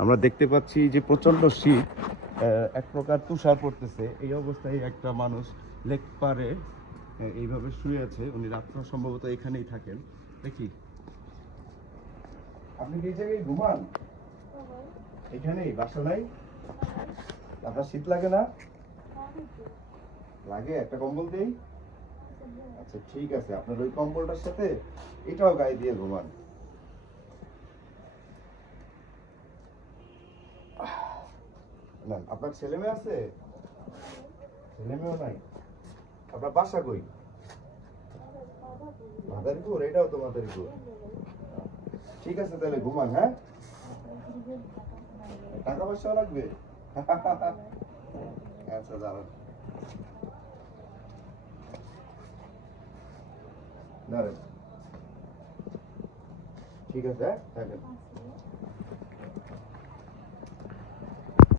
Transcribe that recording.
আমরা দেখতে পাচ্ছি যে প্রচণ্ড শীত, এক প্রকার তুষার পড়তেছে। এই অবস্থায় একটা মানুষ লেক পারে এইভাবে শুয়ে আছে। উনি রাত্র সম্ভবত এখানেই থাকেন। দেখি, আপনি কি এই জায়গায় ঘুমান? এখানেই, বাসা নাই? আপনার শীত লাগে না? লাগে, একটা কম্বল দেই। আচ্ছা ঠিক আছে, আপনার ওই কম্বলটার সাথে এটাও গায়ে দিয়ে ঘুমান। না, আপনার ছেলে মেয়ে আছে? ছেলে মেয়েও নাই? আপনার বাসা কই? মাদারীপুর? এটাও তো মাদারীপুর। ঠিক আছে, তাহলে ঘুমান। হ্যাঁ, টাকা পয়সাও লাগবে। আচ্ছা দাঁড়ান, দাঁড়ান। ঠিক আছে, হ্যাঁ থাকেন।